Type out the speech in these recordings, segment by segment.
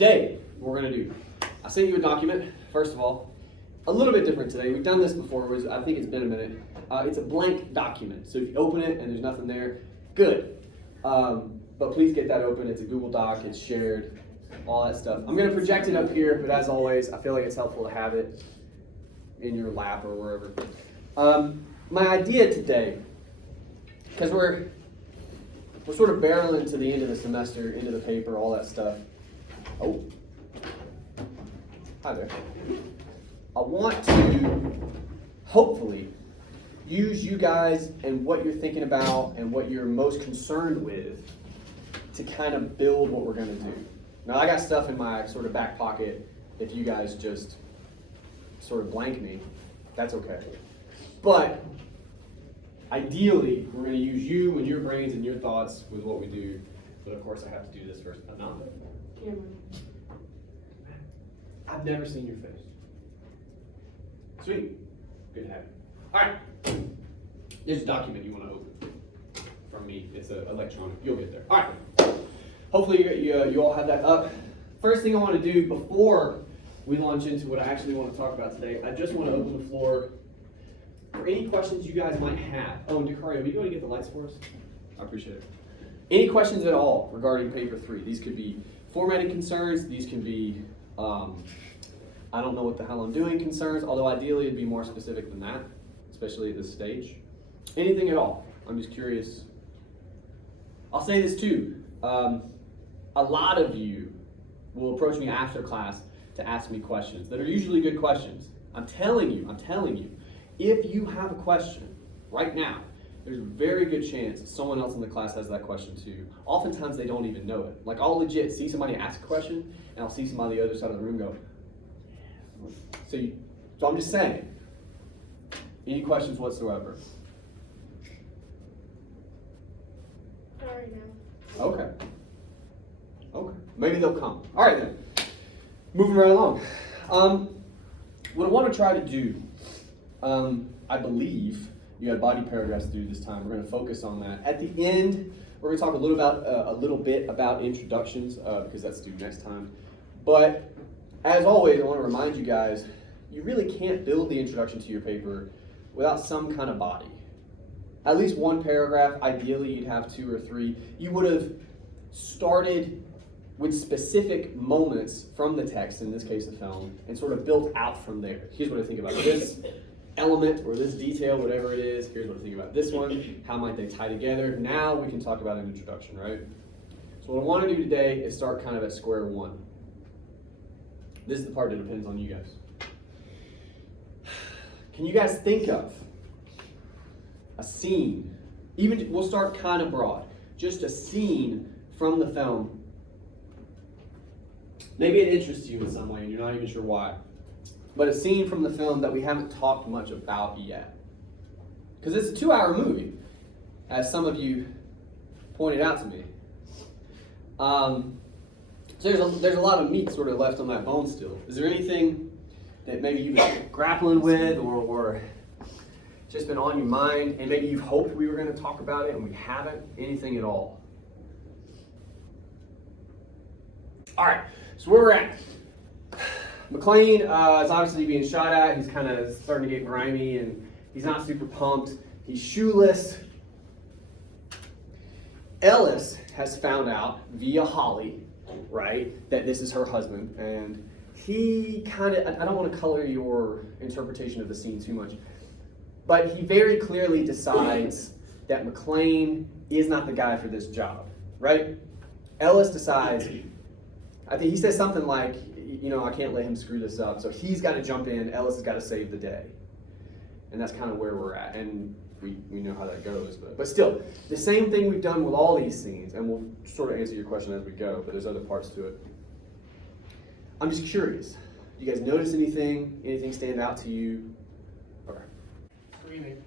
today, what we're going to do, I sent you a document, first of all, a little bit different today. We've done this before, I think it's been a minute. It's a blank document, so if you open it and there's nothing there, good. But please get that open. It's a Google Doc, it's shared, all that stuff. I'm going to project it up here, but as always, I feel like it's helpful to have it in your lap or wherever. My idea today, because we're sort of barreling to the end of the semester, into the paper, all that stuff. Oh, hi there. I want to hopefully use you guys and what you're thinking about and what you're most concerned with to kind of build what we're going to do. Now, I got stuff in my sort of back pocket. If you guys just sort of blank me, that's okay. But ideally, we're going to use you and your brains and your thoughts with what we do. But of course, I have to do this first. Ananda. Cameron. I've never seen your face. Sweet. Good to have you. All right. There's a document you want to open from me. It's electronic. You'll get there. All right. Hopefully you all have that up. First thing I want to do before we launch into what I actually want to talk about today, I just want to open the floor for any questions you guys might have. Oh, and Dekario, are you going to get the lights for us? I appreciate it. Any questions at all regarding paper 3? These could be formatting concerns. These can be, I don't know what the hell I'm doing concerns, although ideally it'd be more specific than that, especially at this stage. Anything at all. I'm just curious. I'll say this too. A lot of you will approach me after class to ask me questions that are usually good questions. I'm telling you, if you have a question right now, there's a very good chance someone else in the class has that question too. Oftentimes they don't even know it. Like I'll legit see somebody ask a question and I'll see somebody on the other side of the room go, so I'm just saying, any questions whatsoever? Not right now. Okay. Maybe they'll come. All right then. Moving right along. What I want to try to do, I believe you had body paragraphs to do this time. We're going to focus on that. At the end, we're going to talk a little bit about introductions because that's due next time. But as always, I want to remind you guys, you really can't build the introduction to your paper without some kind of body. At least one paragraph, ideally you'd have 2 or 3. You would have started with specific moments from the text, in this case the film, and sort of built out from there. Here's what I think about this element or this detail, whatever it is. Here's what I think about this one. How might they tie together? Now we can talk about an introduction, right? So what I want to do today is start kind of at square one. This is the part that depends on you guys. Can you guys think of a scene? Even we'll start kind of broad. Just a scene from the film. Maybe it interests you in some way and you're not even sure why. But a scene from the film that we haven't talked much about yet. Because it's a 2-hour movie, as some of you pointed out to me. So there's a lot of meat sort of left on that bone still. Is there anything that maybe you've been grappling with or just been on your mind and maybe you've hoped we were going to talk about it and we haven't? Anything at all? All right, so where we're at. McClane is obviously being shot at. He's kind of starting to get grimy and he's not super pumped. He's shoeless. Ellis has found out via Holly, right, that this is her husband. And he kind of, I don't want to color your interpretation of the scene too much, but he very clearly decides that McClane is not the guy for this job, right? Ellis decides, I think he says something like, I can't let him screw this up. So he's got to jump in. Ellis has got to save the day. And that's kind of where we're at. And we know how that goes. But still, the same thing we've done with all these scenes. And we'll sort of answer your question as we go. But there's other parts to it. I'm just curious. Do you guys notice anything? Anything stand out to you? Okay. Screaming.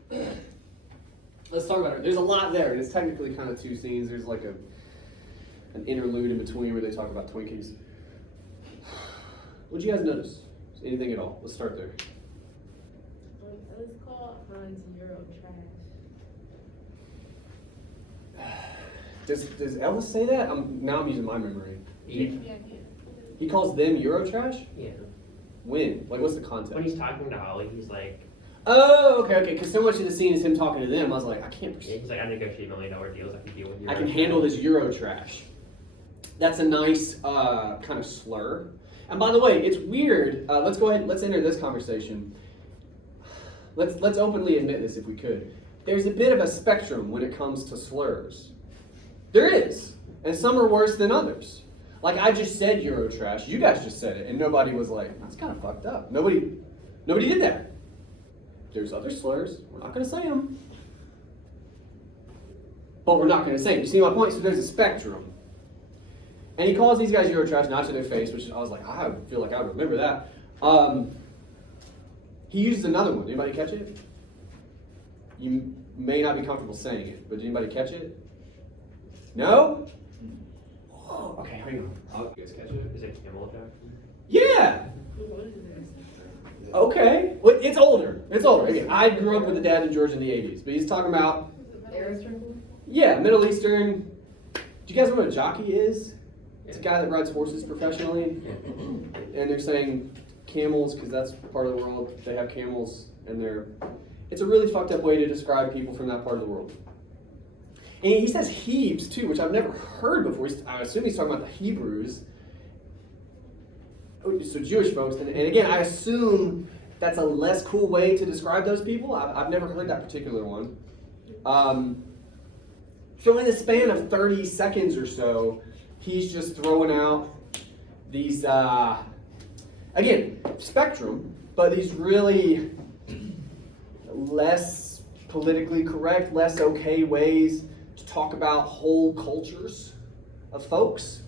Let's talk about it. There's a lot there. And it's technically kind of 2 scenes. There's like an interlude in between where they talk about Twinkies. What did you guys notice? Anything at all? Let's start there. Let's call Hans Euro trash. Does Elvis say that? Now I'm using my memory. Yeah. He calls them Eurotrash? Yeah. When? Like, what's the When context? he's talking to Holly, he's like, Oh, okay. Because so much of the scene is him talking to them. I was like, I can't. yeah, he's like, I negotiate $1 million deals. I can deal with you. I can handle this Eurotrash. That's a nice kind of slur. And by the way, it's weird. Let's go ahead. Let's enter this conversation. Let's openly admit this if we could. There's a bit of a spectrum when it comes to slurs. There is, and some are worse than others. Like I just said Eurotrash. You guys just said it, and nobody was like, "That's kind of fucked up." Nobody did that. There's other slurs. We're not going to say them, but we're not going to say them. You see my point? So there's a spectrum. And he calls these guys Eurotrash, not to their face, which I was like, I feel like I would remember that. He uses another one. Anybody catch it? You may not be comfortable saying it, but did anybody catch it? No? Oh, okay, hang on. You guys catch it? Is it Camel Jack? Yeah! What is this? Okay. Well, it's older. It's older. Again, I grew up with a dad in Georgia in the 80s, but he's talking about, yeah, Middle Eastern. Do you guys know what a jockey is? It's a guy that rides horses professionally. And they're saying camels, because that's part of the world. They have camels, and it's a really fucked up way to describe people from that part of the world. And he says Hebes, too, which I've never heard before. I assume he's talking about the Hebrews. So Jewish folks. And again, I assume that's a less cool way to describe those people. I've never heard that particular one. So in the span of 30 seconds or so, he's just throwing out these, again, spectrum, but these really less politically correct, less okay ways to talk about whole cultures of folks.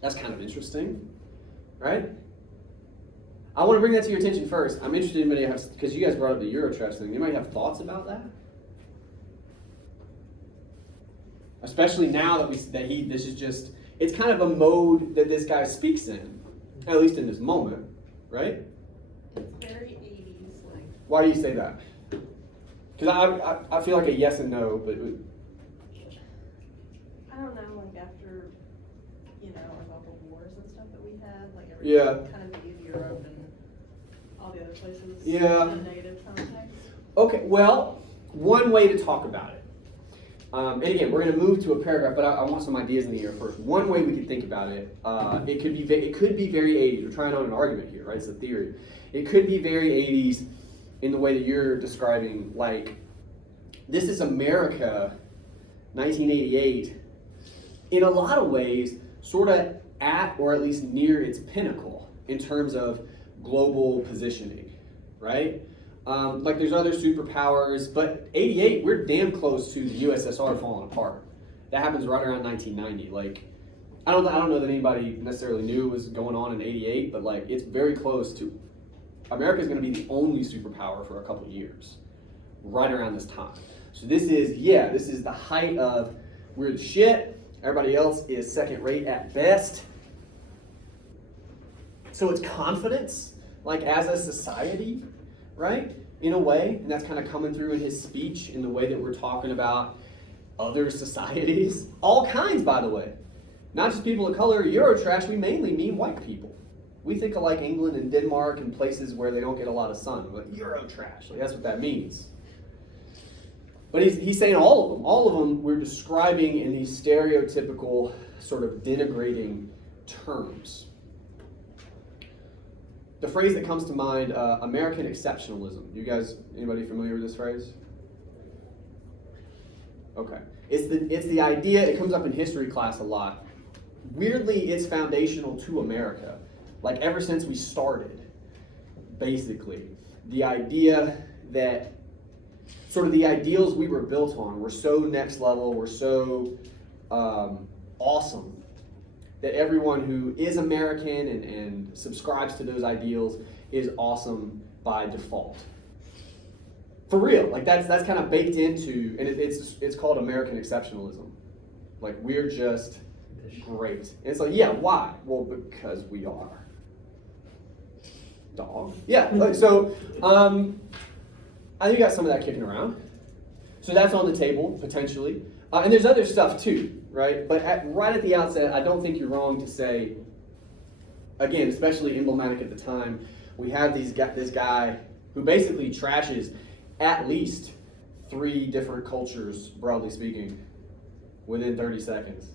That's kind of interesting, right? I want to bring that to your attention first. I'm interested in anybody has, because you guys brought up the Eurotrash thing. Anybody have thoughts about that? Especially now that this is just, it's kind of a mode that this guy speaks in, at least in this moment, right? It's very 80s, like. Why do you say that? Because I feel like a yes and no, but I don't know, like after, like all the wars and stuff that we had, like Yeah. everything kind of viewed Europe and all the other places Yeah. in a negative context. okay. Well, one way to talk about it. And again, we're going to move to a paragraph, but I want some ideas in the air first. One way we could think about it, it could be very 80s. We're trying on an argument here, right? It's a theory. It could be very 80s in the way that you're describing, like, this is America, 1988, in a lot of ways, sort of at or at least near its pinnacle in terms of global positioning, right? Like there's other superpowers, but 88, we're damn close to the USSR falling apart. That happens right around 1990. Like, I don't know that anybody necessarily knew what was going on in 88, but like it's very close to, America's gonna be the only superpower for a couple years, right around this time. So this is the height of we're the shit, everybody else is second rate at best. So it's confidence, like as a society, right? In a way, and that's kind of coming through in his speech in the way that we're talking about other societies. All kinds, by the way. Not just people of color. Eurotrash, we mainly mean white people. We think of like England and Denmark and places where they don't get a lot of sun. But Eurotrash, like that's what that means. But he's saying all of them. All of them we're describing in these stereotypical sort of denigrating terms. The phrase that comes to mind, American exceptionalism. You guys, anybody familiar with this phrase? Okay. It's the idea, it comes up in history class a lot. Weirdly, it's foundational to America. Like ever since we started, basically. The idea that, sort of the ideals we were built on were so next level, were so awesome, that everyone who is American and subscribes to those ideals is awesome by default. For real, like that's kind of baked into, and it's called American exceptionalism. Like we're just great. And it's like, yeah, why? Well, because we are. Dog. Yeah, like, so I think you got some of that kicking around. So that's on the table, potentially. And there's other stuff too, right? But right at the outset, I don't think you're wrong to say again, especially emblematic at the time, we have this guy who basically trashes at least 3 different cultures, broadly speaking, within 30 seconds.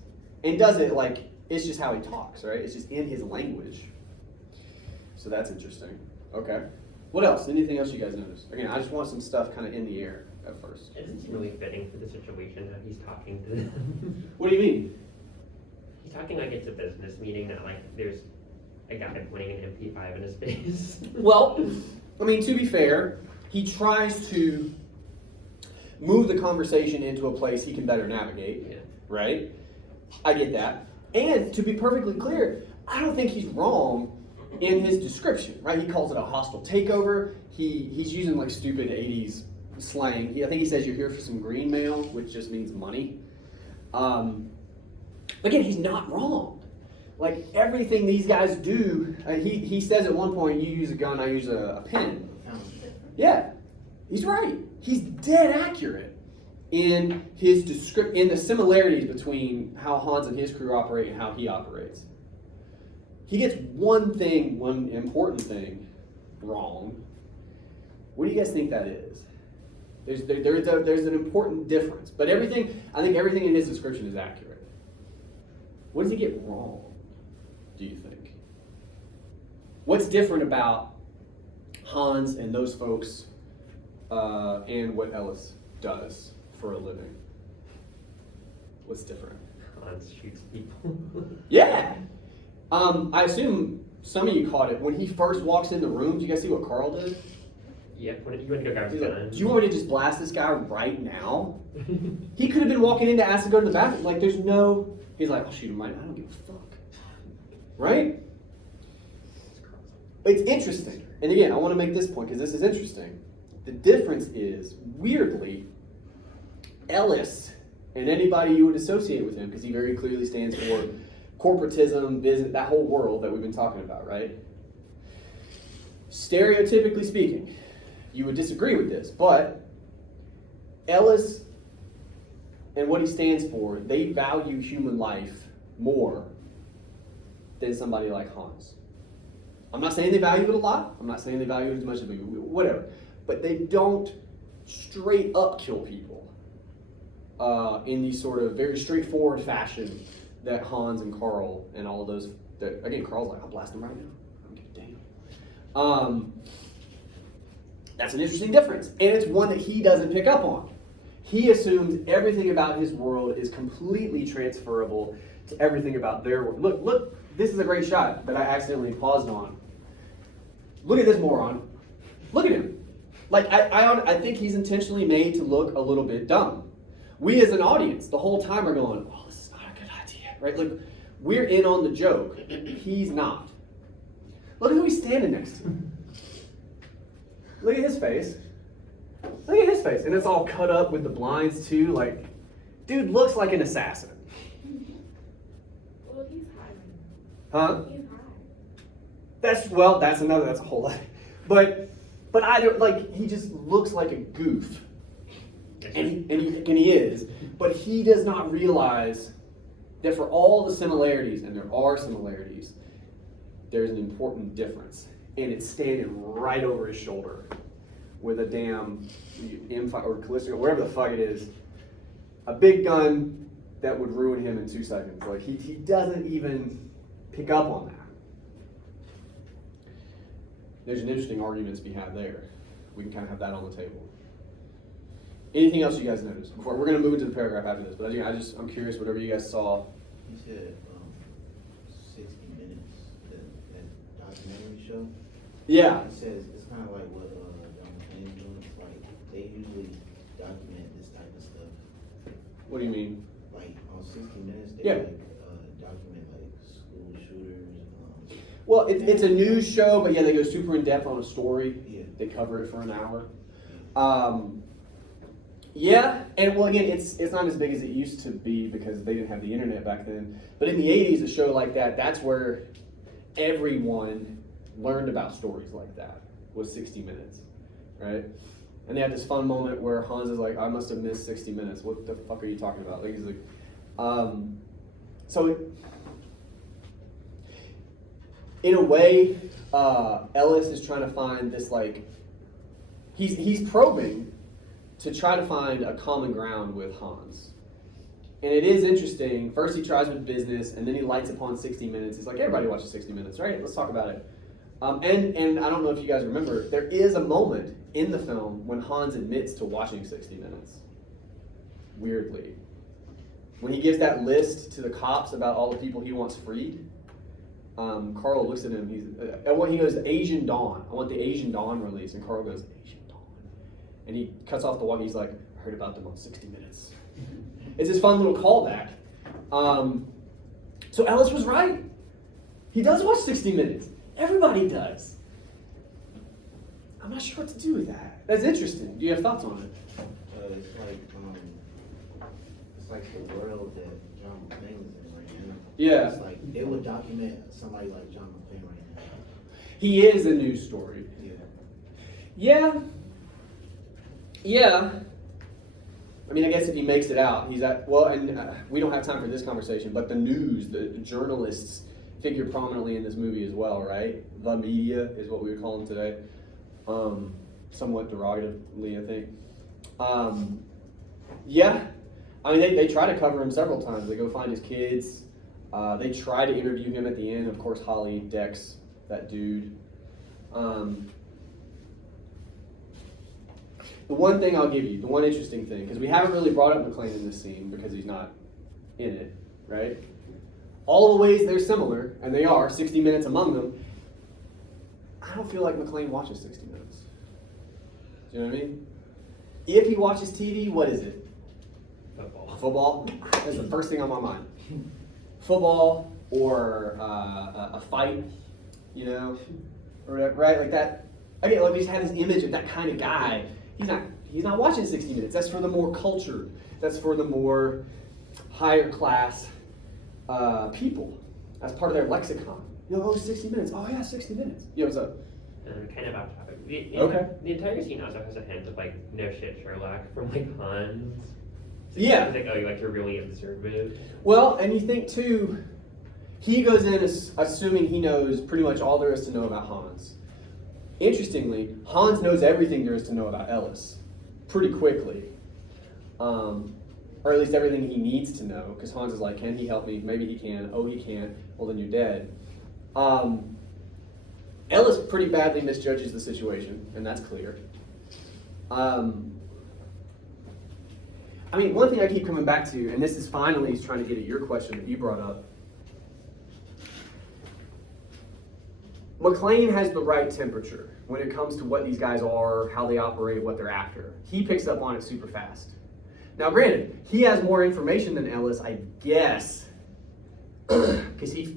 And does it like, it's just how he talks, right? It's just in his language. So that's interesting. Okay. What else? Anything else you guys notice? Again, I just want some stuff kind of in the air at first. It doesn't seem really fitting for the situation that he's talking to them. What do you mean? He's talking like it's a business meeting, that like there's a guy pointing an MP5 in his face. Well, I mean, to be fair, he tries to move the conversation into a place he can better navigate, Yeah. right? I get that. And to be perfectly clear, I don't think he's wrong in his description, right? He calls it a hostile takeover. He's using like stupid 80s slang. I think he says you're here for some green mail, which just means money. Again, he's not wrong. Like everything these guys do, he says at one point, you use a gun, I use a pen. Yeah, he's right. He's dead accurate in his in the similarities between how Hans and his crew operate and how he operates. He gets one important thing wrong. What do you guys think that is? There's an important difference, but I think everything in his description is accurate. What does he get wrong, do you think? What's different about Hans and those folks and what Ellis does for a living? What's different? Hans shoots people. Yeah! I assume some of you caught it. When he first walks in the room, do you guys see what Carl did? Yeah, you went to go grab his He's like, gun. do you want me to just blast this guy right now? He could have been walking in to ask to go to the bathroom. Like, there's no... He's like, I'll shoot him right now. I don't give a fuck. Right? It's interesting. And again, I want to make this point because this is interesting. The difference is, weirdly, Ellis and anybody you would associate with him, because he very clearly stands for corporatism, business, that whole world that we've been talking about, right? Stereotypically speaking, you would disagree with this, but Ellis and what he stands for, they value human life more than somebody like Hans. I'm not saying they value it a lot. I'm not saying they value it as much as we, whatever. But they don't straight up kill people in these sort of very straightforward fashion that Hans and Carl and all of those, again, Carl's like, I'll blast him right now. I don't give a damn. That's an interesting difference. And it's one that he doesn't pick up on. He assumes everything about his world is completely transferable to everything about their world. Look, this is a great shot that I accidentally paused on. Look at this moron. Look at him. Like, I think he's intentionally made to look a little bit dumb. We as an audience, the whole time are going, oh, this is not a good idea, right? Look, we're in on the joke. He's not. Look at who he's standing next to. Look at his face. Look at his face. And it's all cut up with the blinds too. Like, dude looks like an assassin. Well, he's hiding. Huh? He's hiding. That's a whole lot. But I don't, like, he just looks like a goof. And he is. But he does not realize that for all the similarities, and there are similarities, there's an important difference. And it's standing right over his shoulder with a damn M5 or Callisto, whatever the fuck it is. A big gun that would ruin him in 2 seconds. Like, he doesn't even pick up on that. There's an interesting argument to be had there. We can kind of have that on the table. Anything else you guys noticed? Before we're going to move into the paragraph after this, but I'm curious whatever you guys saw. You said 60 Minutes, that documentary show. Yeah. It says it's kind of like what John McClane's doing. It's like they usually document this type of stuff. What do you mean? Like on 60 Minutes, they Yeah. document like school shooters. Well, it's a news show, but yeah, they go super in depth on a story. Yeah. They cover it for an hour. Yeah, and well, again, it's not as big as it used to be because they didn't have the internet back then. But in the 80s, a show like that's where everyone learned about stories like that, was 60 Minutes, right? And they had this fun moment where Hans is like, I must have missed 60 Minutes. What the fuck are you talking about? Like, he's like, in a way, Ellis is trying to find this like, he's probing to try to find a common ground with Hans. And it is interesting. First he tries with business, and then he lights upon 60 Minutes. He's like, everybody watches 60 Minutes, right? Let's talk about it. And I don't know if you guys remember, there is a moment in the film when Hans admits to watching 60 Minutes. Weirdly. When he gives that list to the cops about all the people he wants freed, Carl looks at him. He goes, Asian Dawn. I want the Asian Dawn release. And Carl goes, Asian Dawn. And he cuts off the walk. He's like, I heard about them on 60 Minutes. It's this fun little callback. So Ellis was right. He does watch 60 Minutes. Everybody does. I'm not sure what to do with that. That's interesting. Do you have thoughts on it? It's like the world that John McClane is in right now. Yeah. It's like it would document somebody like John McClane right now. He is a news story. Yeah. Yeah. I mean, I guess if he makes it out, he's at, well, and we don't have time for this conversation, but the news, the journalists figure prominently in this movie as well, right? The media is what we would call them today. Somewhat derogatively, I think. Yeah. I mean, they try to cover him several times. They go find his kids. They try to interview him at the end. Of course, Holly decks that dude. The one thing I'll give you, the one interesting thing, because we haven't really brought up McClane in this scene because he's not in it, right? All the ways they're similar, and they are, 60 Minutes among them, I don't feel like McClane watches 60 Minutes. Do you know what I mean? If he watches TV, what is it? Football. Football? That's the first thing on my mind. Football or a fight, you know? Or whatever, right? Like that. Again, like we just have this image of that kind of guy. He's not watching 60 Minutes. That's for the more cultured. That's for the more higher class people. That's part of their lexicon. You know, 60 Minutes. Oh yeah, 60 Minutes. Yeah, what's up? Kind of off topic. Okay. The entire scene also has a hint of like no shit Sherlock from like Hans. So Yeah. It's like, oh, you like to really observe it. Well, and you think too, he goes in assuming he knows pretty much all there is to know about Hans. Interestingly, Hans knows everything there is to know about Ellis pretty quickly. Or at least everything he needs to know, because Hans is like, can he help me? Maybe he can. Oh, he can't. Well, then you're dead. Ellis pretty badly misjudges the situation, and that's clear. I mean, one thing I keep coming back to, and this is finally trying to get at your question that you brought up. McClane has the right temperature when it comes to what these guys are, how they operate, what they're after. He picks up on it super fast. Now, granted, he has more information than Ellis, I guess, because he's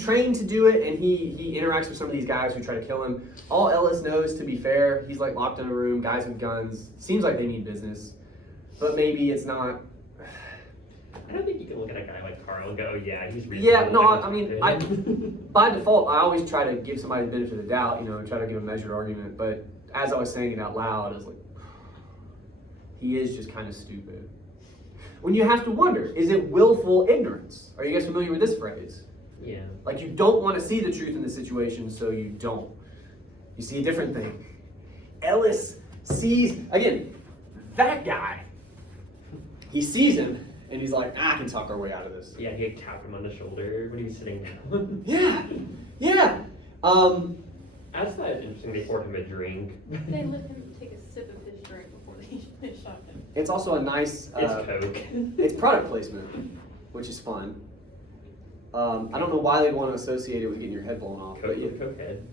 trained to do it, and he interacts with some of these guys who try to kill him. All Ellis knows, to be fair, he's like locked in a room, guys with guns. Seems like they need business, but maybe it's not. I don't think you can look at a guy like Carl and go, yeah, he's reasonable. Yeah, no, I mean, by default, I always try to give somebody the benefit of the doubt, and try to give a measured argument. But as I was saying it out loud, I was like, he is just kind of stupid. When you have to wonder, is it willful ignorance? Are you guys familiar with this phrase? Yeah. Like you don't want to see the truth in the situation, so you don't. You see a different thing. Ellis sees, again, that guy. He sees him, and he's like, I can talk our way out of this. Yeah, he tapped him on the shoulder when he was sitting down. Yeah, yeah. I just thought it was interesting they poured him a drink. They let him take a sip of his drink before they shot him. It's also a nice. It's Coke. It's product placement, which is fun. I don't know why they want to associate it with getting your head blown off. Coke But yeah. with Cokehead.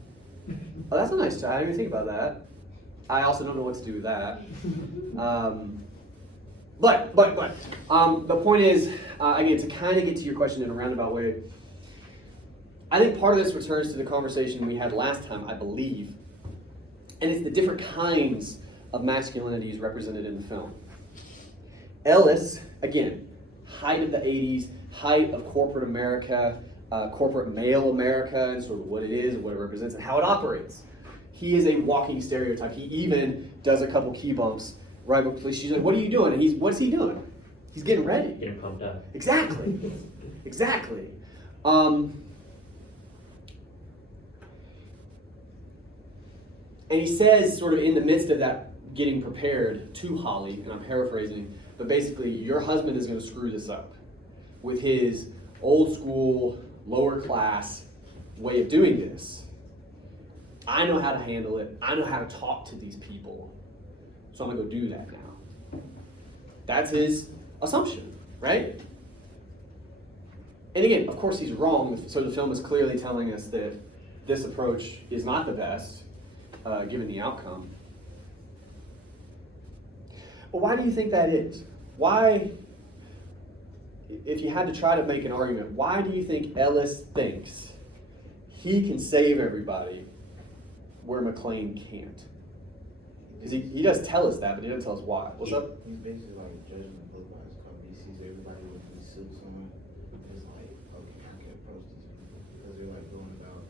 Oh, that's a nice try. I didn't even think about that. I also don't know what to do with that. But the point is, again, to kind of get to your question in a roundabout way, I think part of this returns to the conversation we had last time, I believe, and it's the different kinds of masculinities represented in the film. Ellis, again, height of the 80s, height of corporate America, corporate male America, and sort of what it is, what it represents, and how it operates. He is a walking stereotype. He even does a couple key bumps right before she's like, what are you doing? And what's he doing? He's getting ready. Getting pumped up. Exactly. Exactly. And he says, sort of in the midst of that getting prepared to Holly, and I'm paraphrasing, but basically, your husband is going to screw this up with his old school, lower class way of doing this. I know how to handle it. I know how to talk to these people. So I'm going to go do that now. That's his assumption, right? And again, of course, he's wrong. So the film is clearly telling us that this approach is not the best, given the outcome. But why do you think that is? Why, if you had to try to make an argument, why do you think Ellis thinks he can save everybody where McClane can't? Because he does tell us that, but he doesn't tell us why. What's up? He's basically like judging the book by its cover. He sees everybody with these suits on. It's like, okay, I can approach these people because they're like going about.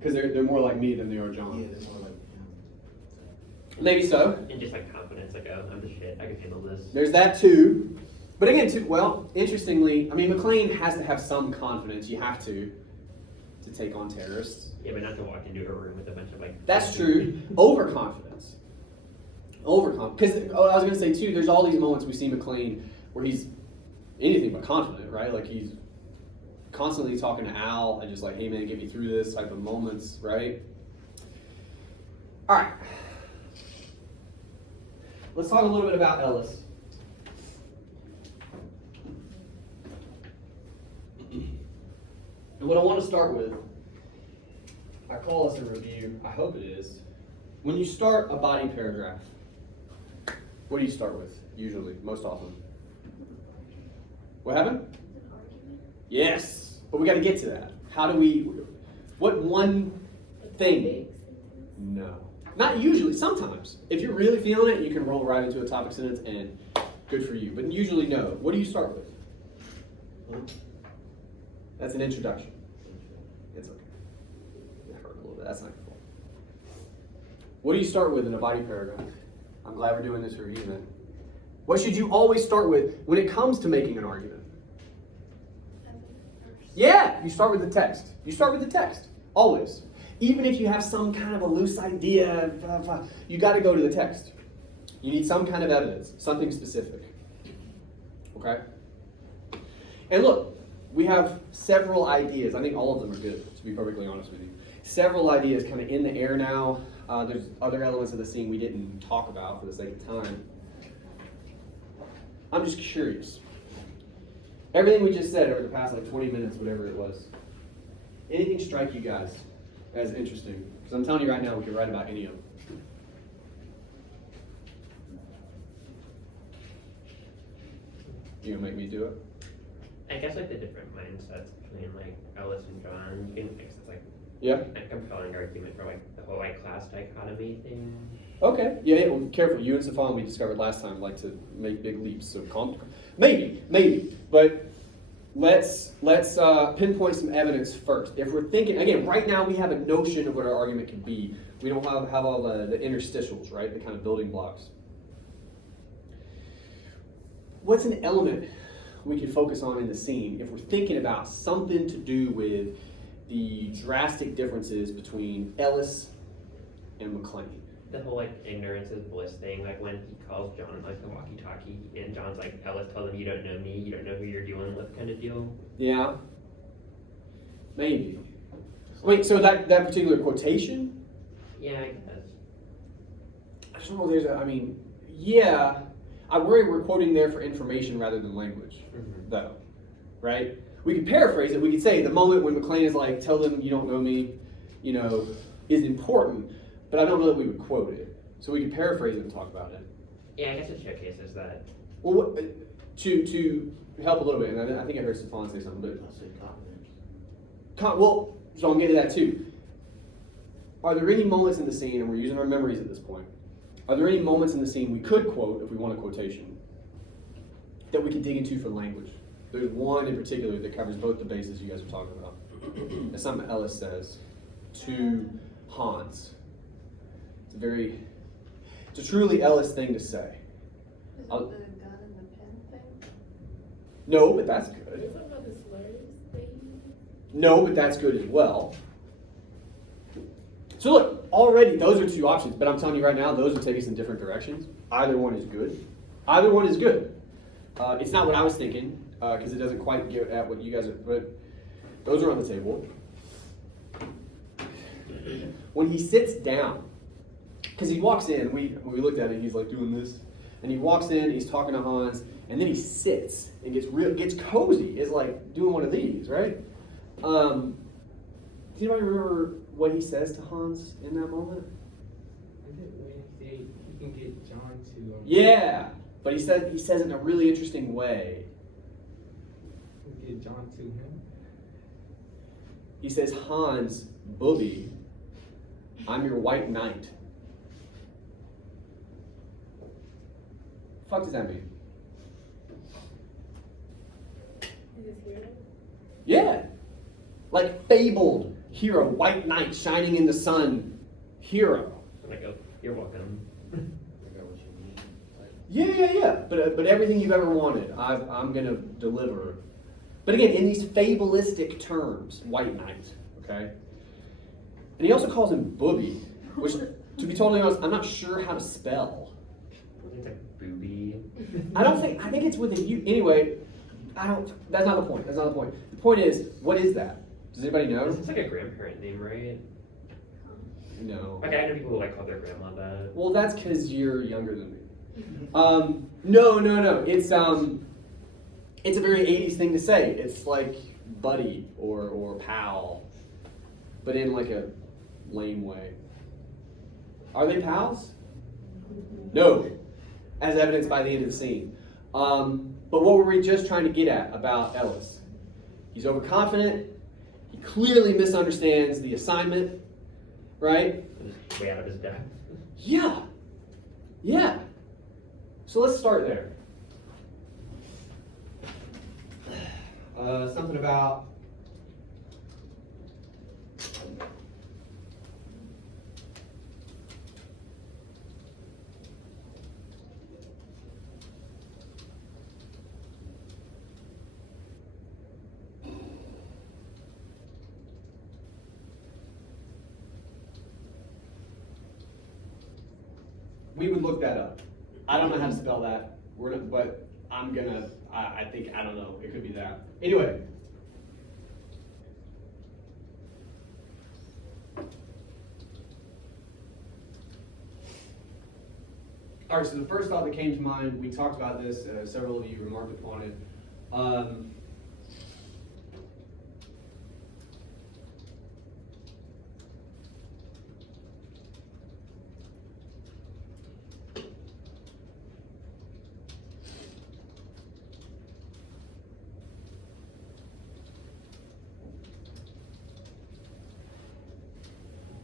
Because they're more like me than they are John. Yeah, they're more like him. Maybe so. And just like confidence, like, oh, I'm the shit, I can handle this. There's that too. But again, interestingly, I mean, McClane has to have some confidence. You have to take on terrorists. Yeah, but not to walk into a room with a bunch of like. That's true. Overconfidence. Because I was going to say too, there's all these moments we see McClane where he's anything but confident, right? Like he's constantly talking to Al and just like, hey man, get me through this type of moments, right? All right. Let's talk a little bit about Ellis. And what I want to start with, I call this a review, I hope it is. When you start a body paragraph, what do you start with, usually, most often? What happened? An argument. Yes, but we got to get to that. How do we, what one thing? Big sentence. No. Not usually, sometimes. If you're really feeling it, you can roll right into a topic sentence and good for you. But usually no. What do you start with? That's an introduction. It's okay. It hurt a little bit. That's not your fault. What do you start with in a body paragraph? I'm glad we're doing this review then. What should you always start with when it comes to making an argument? Yeah, you start with the text. You start with the text. Always. Even if you have some kind of a loose idea, you got to go to the text. You need some kind of evidence, something specific. Okay? And look, we have several ideas. I think all of them are good, to be perfectly honest with you. Several ideas kind of in the air now. There's other elements of the scene we didn't talk about for the sake of time. I'm just curious. Everything we just said over the past like 20 minutes, whatever it was, anything strike you guys as interesting? Because I'm telling you right now, we could write about any of them. You gonna make me do it? I guess like the different mindsets between like Ellis and John, you can fix this like Yeah? a compelling argument for like the whole like class dichotomy thing. Okay. Yeah, well, careful. You and Stefan, we discovered last time, like to make big leaps. So maybe. But let's pinpoint some evidence first. If we're thinking, again, right now we have a notion of what our argument could be. We don't have all the interstitials, right? The kind of building blocks. What's an element we could focus on in the scene if we're thinking about something to do with the drastic differences between Ellis and McClane? The whole like ignorance is bliss thing, like when he calls John like the walkie-talkie, and John's like, Ellis tells him, you don't know me, you don't know who you're dealing with, kind of deal. Yeah. Maybe. Wait, so that particular quotation? Yeah, I guess. I just don't know. Yeah. I worry we're quoting there for information rather than language, though. Right? We could paraphrase it. We could say the moment when McClane is like, tell them you don't know me, is important, but I don't know that we would quote it. So we could paraphrase it and talk about it. Yeah, I guess it showcases that. Well, to help a little bit, and I think I heard Stefan say something, but I say confidence. So I'm getting to that too. Are there any moments in the scene, and we're using our memories at this point, are there any moments in the scene we could quote, if we want a quotation, that we could dig into for language? There's one in particular that covers both the bases you guys are talking about. It's something Ellis says to Hans. It's a truly Ellis thing to say. Is it I'll- the gun and the pen thing? No, but that's Are you good. talking about the slurs they use? No, but that's good as well. So look, already those are two options, but I'm telling you right now, those will take us in different directions. Either one is good. Either one is good. It's not what I was thinking, because it doesn't quite get at what you guys are, but those are on the table. When he sits down, because he walks in, when we looked at it, he's like doing this, and he walks in, he's talking to Hans, and then he sits and gets cozy, is like doing one of these, right? Does anybody remember what he says to Hans in that moment? Is it when he can get John to Yeah, but he says it in a really interesting way. get John to him? He says, Hans, booby, I'm your white knight. Fuck does that mean? Yeah. Like fabled hero, white knight, shining in the sun, hero. And I go, you're welcome. I got what you need. Like, Yeah. But everything you've ever wanted, I'm gonna deliver. But again, in these fabulistic terms, white knight, okay? And he also calls him booby, which, to be totally honest, I'm not sure how to spell. It's like booby. I think it's with a U. Anyway, that's not the point. The point is, what is that? Does anybody know? It's like a grandparent name, right? No. Like I know people who like call their grandma that. Well, that's because you're younger than me. No. It's a very 80s thing to say. It's like buddy or pal, but in like a lame way. Are they pals? No, as evidenced by the end of the scene. But what were we just trying to get at about Ellis? He's overconfident. He clearly misunderstands the assignment, right? He's way out of his depth. Yeah. So let's start there. Something about we would look that up. I don't know how to spell that. But I'm gonna. I think I don't know. It could be that. Anyway. All right. So the first thought that came to mind. We talked about this. Several of you remarked upon it.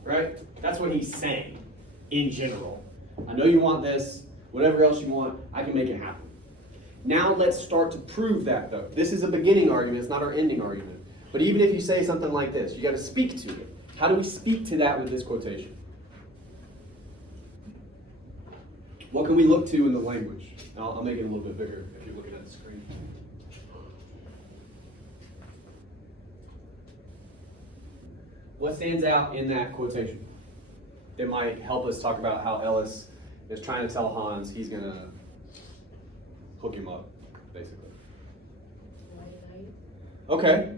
Right? That's what he's saying in general. I know you want this, whatever else you want, I can make it happen. Now let's start to prove that though. This is a beginning argument, it's not our ending argument. But even if you say something like this, you got to speak to it. How do we speak to that with this quotation? What can we look to in the language? I'll make it a little bit bigger if you're looking at the screen. What stands out in that quotation that might help us talk about how Ellis is trying to tell Hans he's going to hook him up, basically? Okay.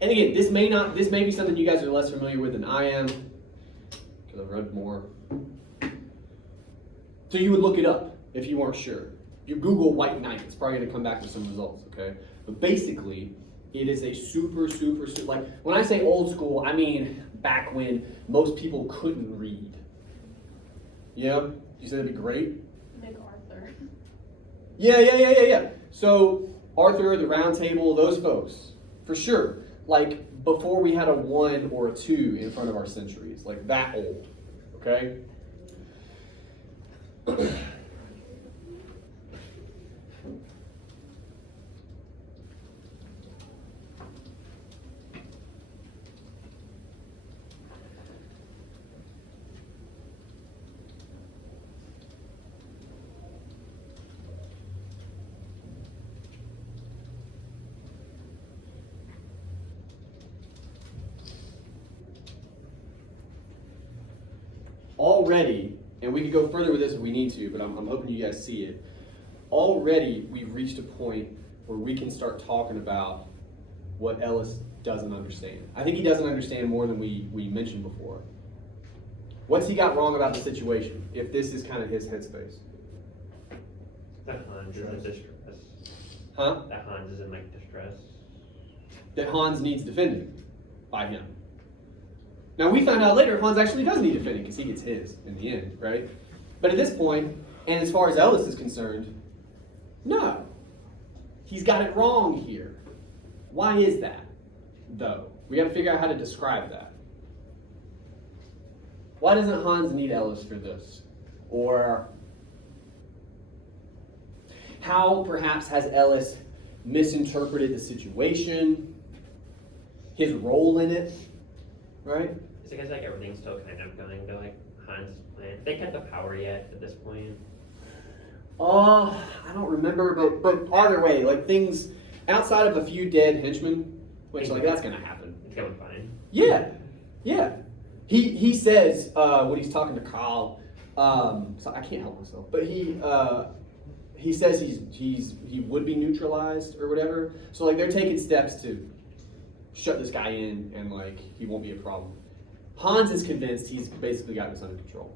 And again, this may be something you guys are less familiar with than I am, because I've read more. So you would look it up if you weren't sure. You Google white knight, it's probably going to come back with some results, okay? But basically, it is a super, like, when I say old school, I mean back when most people couldn't read. Yeah? You said it'd be great? Big Arthur. Yeah. So, Arthur, the Round Table, those folks, for sure. Like, before we had a 1 or a 2 in front of our centuries. Like, that old. Okay? already, and we could go further with this if we need to, but I'm hoping you guys see it. Already, we've reached a point where we can start talking about what Ellis doesn't understand. I think he doesn't understand more than we mentioned before. What's he got wrong about the situation, if this is kind of his headspace? That Hans is in distress. Huh? That Hans is in like distress. That Hans needs defending by him. Now we found out later Hans actually does need defending because he gets his in the end, right? But at this point, and as far as Ellis is concerned, no. He's got it wrong here. Why is that, though? We got to figure out how to describe that. Why doesn't Hans need Ellis for this? Or how perhaps has Ellis misinterpreted the situation, his role in it, right? It's because like everything's still kind of going to like Hans' plan. They got the power yet at this point. I don't remember, but either way, like things outside of a few dead henchmen, which like that's gonna happen. It's going fine. Yeah, yeah. He says when he's talking to Carl, so I can't help myself, but he says he would be neutralized or whatever. So like they're taking steps to shut this guy in and like he won't be a problem. Hans is convinced he's basically got this under control.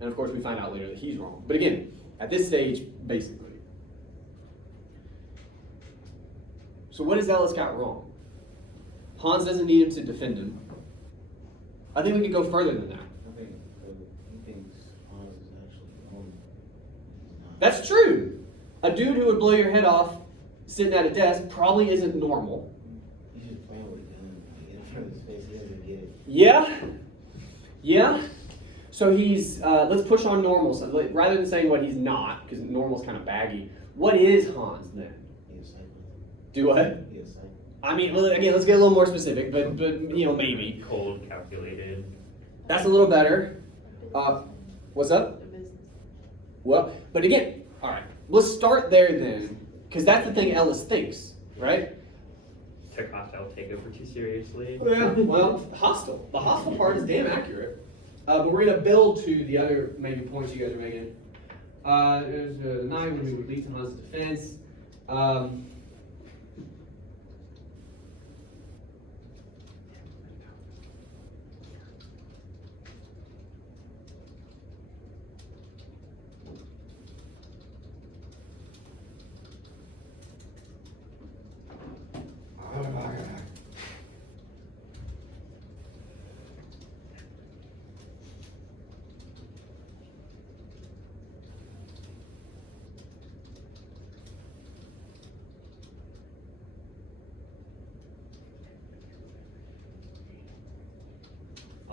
And of course we find out later that he's wrong. But again, at this stage, basically. So what has Ellis got wrong? Hans doesn't need him to defend him. I think we could go further than that. I think he thinks Hans is actually normal. He's not. That's true. A dude who would blow your head off sitting at a desk probably isn't normal. He's just playing with a gun like, in front of his face. He doesn't get it. Yeah. Yeah. So he's, let's push on normal. So rather than saying what he's not, because normal's kind of baggy, what is Hans then? He a psycho. Do what? He a psycho. I mean, well, again, let's get a little more specific, but you know, maybe. Cold, calculated. That's a little better. What's up? The business. Well, but again, all right, let's start there then, because that's the thing Ellis thinks, right? Took hostile takeover too seriously. Well, hostile. The hostile part is damn accurate. But we're going to build to the other maybe points you guys are making. There's the night when we would lead to Hans' defense. I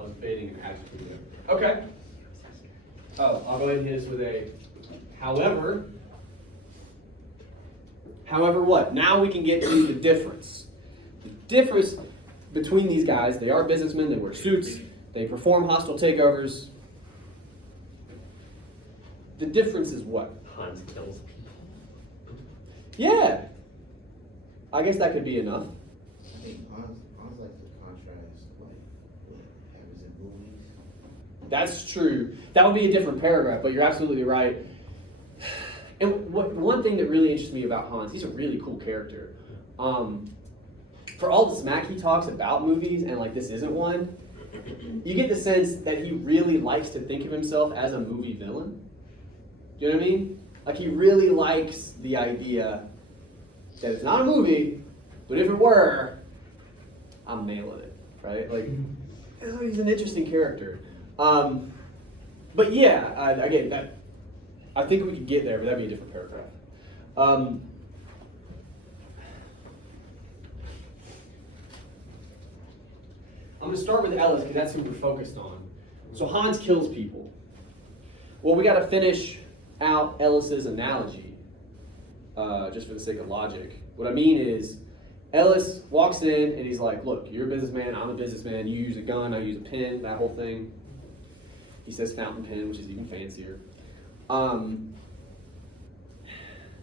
was baiting an adjective there. Okay. Oh, I'll go ahead and hit us with a however. However what? Now we can get to the difference. The difference between these guys, they are businessmen, they wear suits, they perform hostile takeovers. The difference is what? Hans kills people. Yeah. I guess that could be enough. I think Hans likes to contrast like what happens in movies. That's true. That would be a different paragraph, but you're absolutely right. And one thing that really interests me about Hans, he's a really cool character. For all the smack he talks about movies, and like this isn't one, you get the sense that he really likes to think of himself as a movie villain. Do you know what I mean? Like he really likes the idea that it's not a movie, but if it were, I'm nailing it, right? Like, he's an interesting character. But yeah, again, that I think we could get there, but that'd be a different paragraph. I'm going to start with Ellis because that's who we're focused on. So Hans kills people. Well, we got to finish out Ellis's analogy, just for the sake of logic. What I mean is, Ellis walks in and he's like, "Look, you're a businessman. I'm a businessman. You use a gun. I use a pen. That whole thing." He says fountain pen, which is even fancier.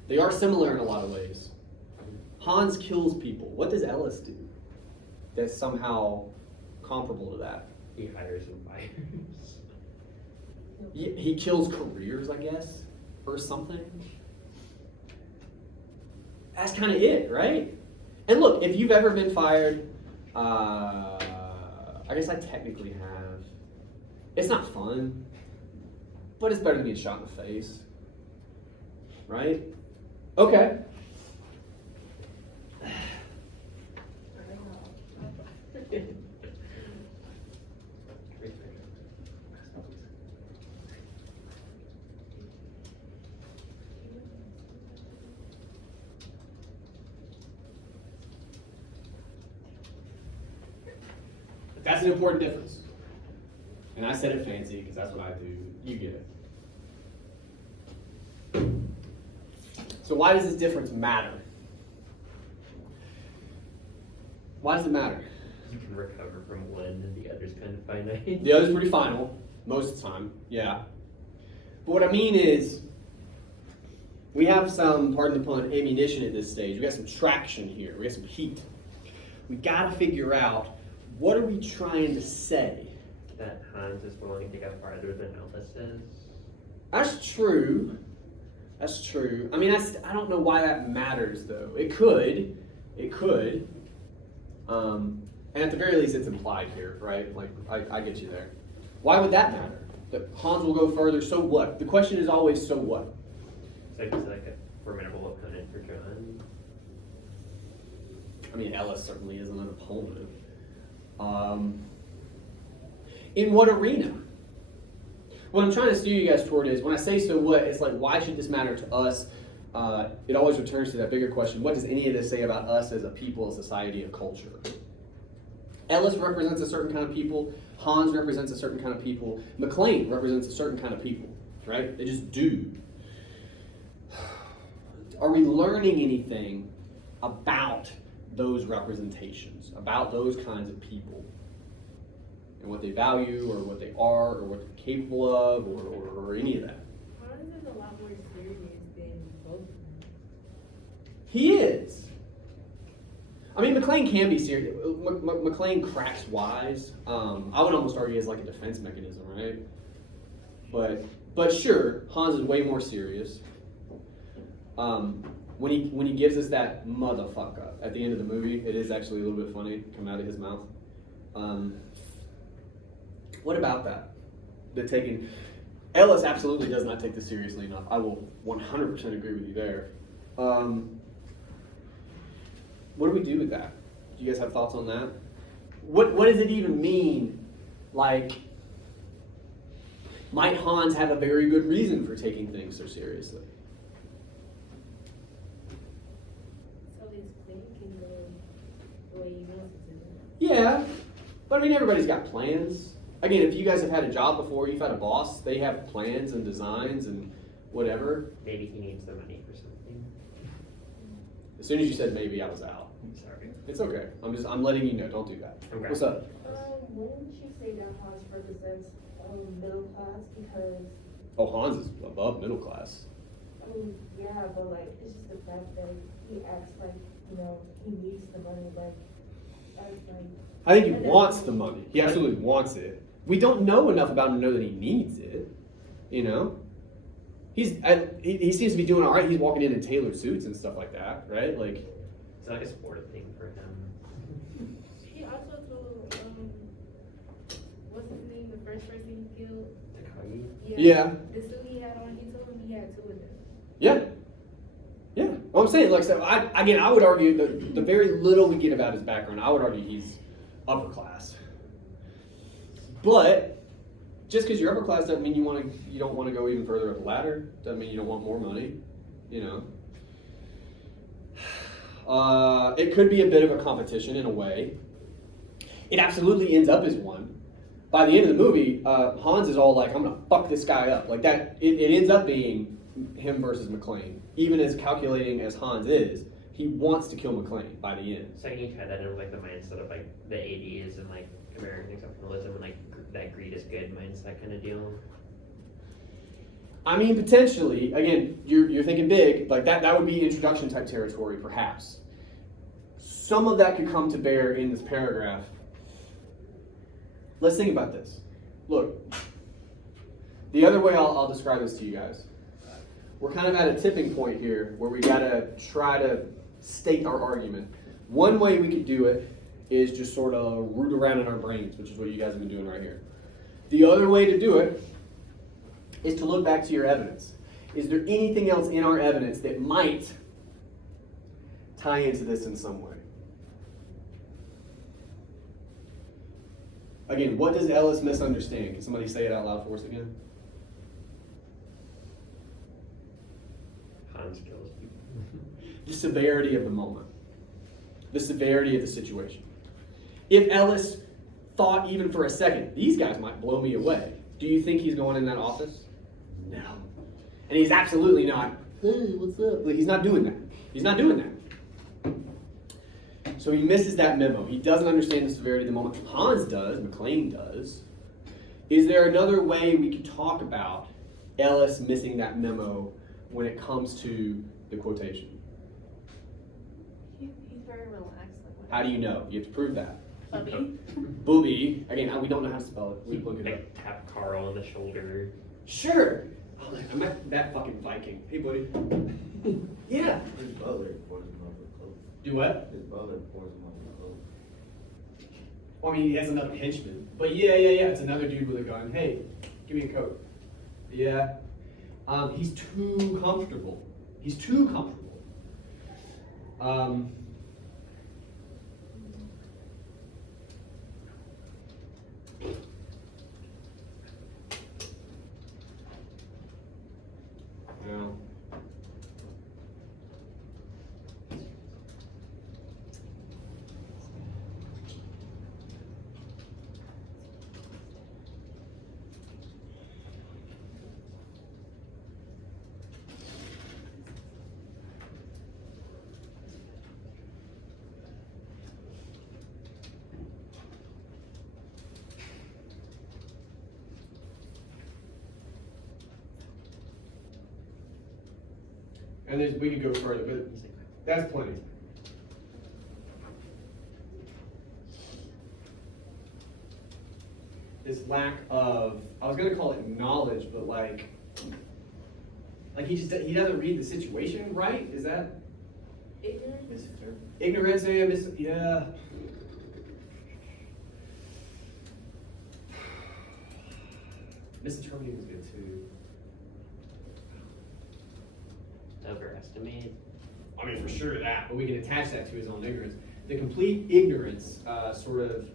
They are similar in a lot of ways. Hans kills people. What does Ellis do that's somehow comparable to that? He hires and fires. He kills careers, I guess, or something. That's kind of it, right? And look, if you've ever been fired, I guess I technically have. It's not fun, but it's better than being shot in the face, right? Okay. That's an important difference. And I said it fancy because that's what I do. You get it. So why does this difference matter? Why does it matter? You can recover from one and the other's kind of finite. The other's pretty final, most of the time, yeah. But what I mean is, we have some, pardon the pun, ammunition at this stage. We got some traction here. We got some heat. We gotta figure out, what are we trying to say? That Hans is willing to go farther than Ellis is. That's true. That's true. I mean, I don't know why that matters, though. It could. It could. And at the very least, it's implied here, right? Like, I get you there. Why would that matter? That Hans will go further, so what? The question is always, so what? So he's like a formidable opponent for John. I mean, Ellis certainly isn't an opponent. In what arena? What I'm trying to steer you guys toward is, when I say so what, it's like, why should this matter to us? It always returns to that bigger question, what does any of this say about us as a people, a society, a culture? Ellis represents a certain kind of people, Hans represents a certain kind of people, McClane represents a certain kind of people, right? They just do. Are we learning anything about those representations, about those kinds of people? And what they value, or what they are, or what they're capable of, or any of that. Hans is a lot more serious than both of them. He is. I mean, McClane can be serious. McClane cracks wise. I would almost argue as like a defense mechanism, right? But sure, Hans is way more serious. When he gives us that motherfucker at the end of the movie, it is actually a little bit funny coming out of his mouth. What about that? Ellis absolutely does not take this seriously enough. I will 100% agree with you there. What do we do with that? Do you guys have thoughts on that? What does it even mean? Like, might Hans have a very good reason for taking things so seriously? So his plan can go the way he wants it to. Yeah, but I mean, everybody's got plans. Again, if you guys have had a job before, you've had a boss, they have plans and designs and whatever. Maybe he needs the money for something. As soon as you said maybe, I was out. Sorry. It's okay. I'm letting you know. Don't do that. Okay. What's up? Wouldn't you say that Hans represents middle class because, Oh, Hans is above middle class. I mean, yeah, but like, it's just the fact that he acts like, you know, he needs the money, like, as like. I think he wants the money. He absolutely wants it. We don't know enough about him to know that he needs it. You know? He seems to be doing all right. He's walking in tailored suits and stuff like that, right? Like, It's like a sport thing for him. He also told, what's his name, the first person he killed? Takagi. Yeah. The suit he had on, he told him he had two of them. yeah. Yeah. Well, I'm saying, like, so I would argue that the very little we get about his background, I would argue he's upper class. But just because you're upper class doesn't mean you don't want to go even further up the ladder. Doesn't mean you don't want more money. You know. It could be a bit of a competition in a way. It absolutely ends up as one. By the end of the movie, Hans is all like, I'm gonna fuck this guy up. Like that, it ends up being him versus McClane. Even as calculating as Hans is, he wants to kill McClane by the end. So can you try that in like the mindset of like the 80s and like American exceptionalism and like that greed is good mindset kind of deal? I mean, potentially. Again, you're thinking big. Like that would be introduction type territory, perhaps. Some of that could come to bear in this paragraph. Let's think about this. Look, The other way I'll describe this to you guys. We're kind of at a tipping point here where we gotta try to state our argument. One way we could do it is just sort of root around in our brains, which is what you guys have been doing right here. The other way to do it is to look back to your evidence. Is there anything else in our evidence that might tie into this in some way? Again, what does Ellis misunderstand? Can somebody say it out loud for us again? Hans kills people. The severity of the moment. The severity of the situation. If Ellis thought even for a second, these guys might blow me away, do you think he's going in that office? No. And he's absolutely not, hey, what's up? He's not doing that. He's not doing that. So he misses that memo. He doesn't understand the severity of the moment. Hans does, McLean does. Is there another way we could talk about Ellis missing that memo when it comes to the quotation? He's very relaxed. Like, How do you know? You have to prove that. Bubby. Booby. Again, we don't know how to spell it. We look it up. Like tap Carl on the shoulder. Sure. Oh, I'm at that fucking Viking. Hey, buddy. Yeah. His butler pours him over the coat. Do what? His butler pours him over the coat. Well, I mean, he has another henchman. But yeah. It's another dude with a gun. Hey, give me a coat. Yeah. He's too comfortable. He's too comfortable. Well. And we could go further, but that's plenty. This lack of, I was gonna call it knowledge, but like he doesn't read the situation right. Is that Ignorant? ignorance? Yeah. Misinterpreting is good too. Overestimate. I mean, for sure that, but we can attach that to his own ignorance. The complete ignorance, sort of.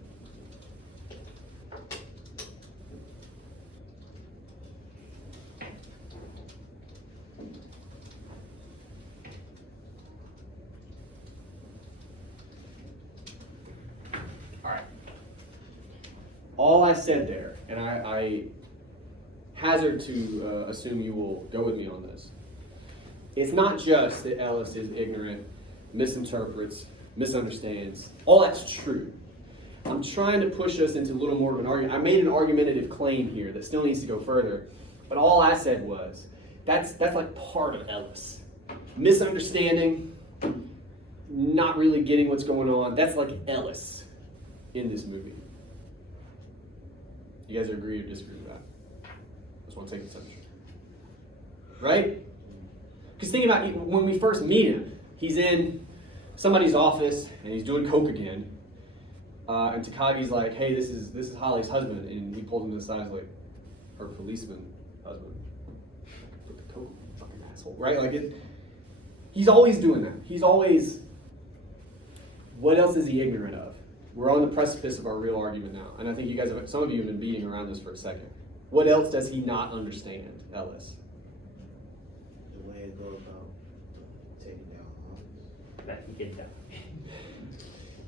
All right. All I said there, and I hazard to assume you will go with me on this. It's not just that Ellis is ignorant, misinterprets, misunderstands. All that's true. I'm trying to push us into a little more of an argument. I made an argumentative claim here that still needs to go further, but all I said was, that's like part of Ellis. Misunderstanding, not really getting what's going on, that's like Ellis in this movie. You guys agree or disagree with that? Just want to take a second. Right? Because think about it, when we first meet him, he's in somebody's office and he's doing coke again. And Takagi's like, "Hey, this is Holly's husband," and he pulls him to the side, like, her policeman husband. With the coke, fucking asshole, right? Like he's always doing that. He's always. What else is he ignorant of? We're on the precipice of our real argument now, and I think you guys, some of you have been beating around this for a second. What else does he not understand, Ellis? The way it goes about taking down Hans. That he could die.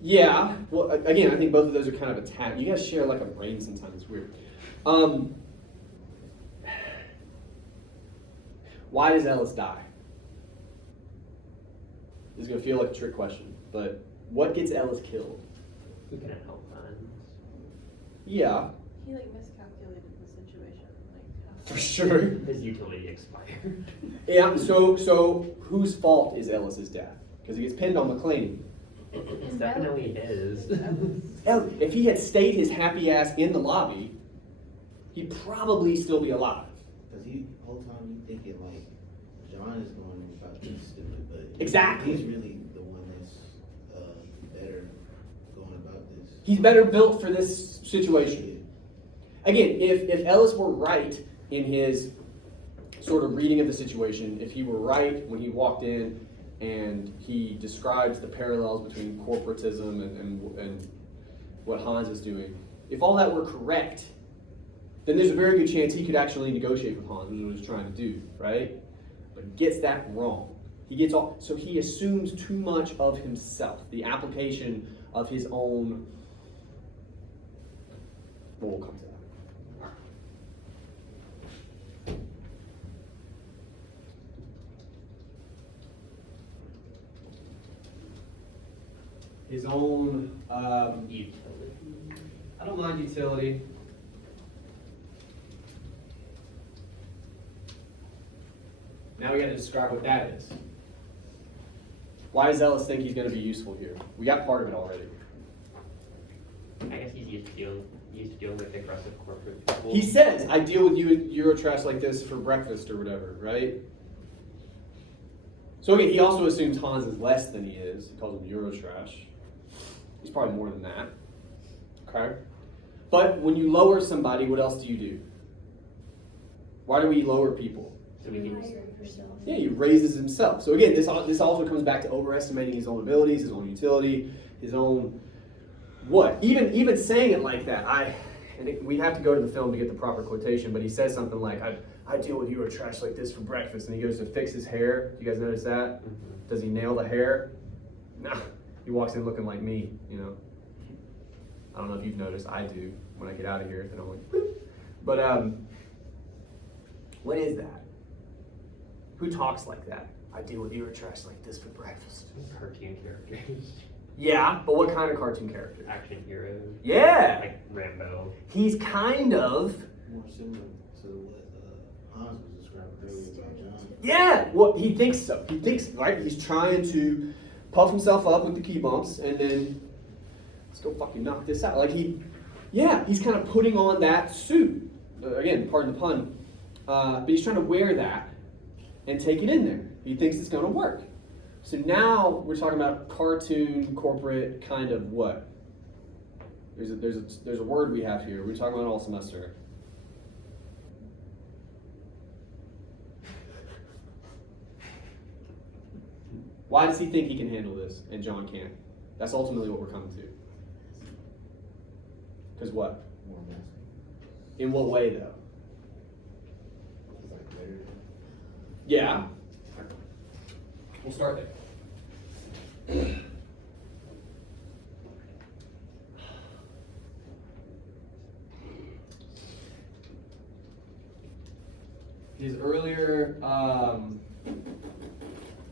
Yeah. Well, again, I think both of those are kind of attached. You guys share like a brain sometimes. It's weird. Why does Ellis die? This is gonna feel like a trick question, but what gets Ellis killed? He couldn't help Hans. Yeah, He like miscalculated the situation. Like, for sure. His utility expired. Yeah. So whose fault is Ellis's death? Because he gets pinned on McLean. It's definitely his. Hell, if he had stayed his happy ass in the lobby, he'd probably still be alive. Cause he, whole time you thinking like, John is going about this stupid, but. Exactly. He's really the one that's, better going about this. He's better built for this situation. Again, if Ellis were right in his sort of reading of the situation, if he were right when he walked in and he describes the parallels between corporatism and what Hans is doing, if all that were correct, then there's a very good chance he could actually negotiate with Hans, which is what he's trying to do, right? But he gets that wrong. So he assumes too much of himself, the application of his own. We'll come to that. All right. His own. Utility. I don't mind utility. Now we got to describe what that is. Why does Ellis think he's going to be useful here? We got part of it already. I guess he's used to dealing with aggressive corporate people. He says, I deal with you Eurotrash like this for breakfast or whatever, right? So again, he also assumes Hans is less than he is. He calls him Eurotrash. He's probably more than that. Okay? But when you lower somebody, what else do you do? Why do we lower people? So we can Yeah, he raises himself. So again, this also comes back to overestimating his own abilities, his own utility, his own what? Even saying it like that, we have to go to the film to get the proper quotation, but he says something like, I deal with Eurotrash like this for breakfast, and he goes to fix his hair. Do you guys notice that? Mm-hmm. Does he nail the hair? No. He walks in looking like me, you know. I don't know if you've noticed, I do when I get out of here, then I'm like, boop. But what is that? Who talks like that? I deal with Eurotrash like this for breakfast. cartoon characters, Yeah, but what kind of cartoon character? action heroes, Yeah, like Rambo. he's kind of. More similar to what, Hans was describing earlier about John. Yeah, well, he thinks so. He thinks, right? He's trying to puff himself up with the key bumps and then let's go fucking knock this out. Like he's kind of putting on that suit. Again, pardon the pun. But he's trying to wear that and take it in there. He thinks it's going to work. So now we're talking about cartoon, corporate, kind of what? There's a word we have here. We're talking about all semester. Why does he think he can handle this and John can't? That's ultimately what we're coming to. Because what? More masculine. In what way, though? He's like better. Yeah. We'll start there. His earlier, I don't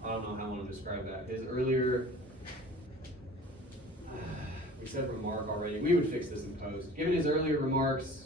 know how I want to describe that. His earlier, we said remark already. We would fix this in post. Given his earlier remarks,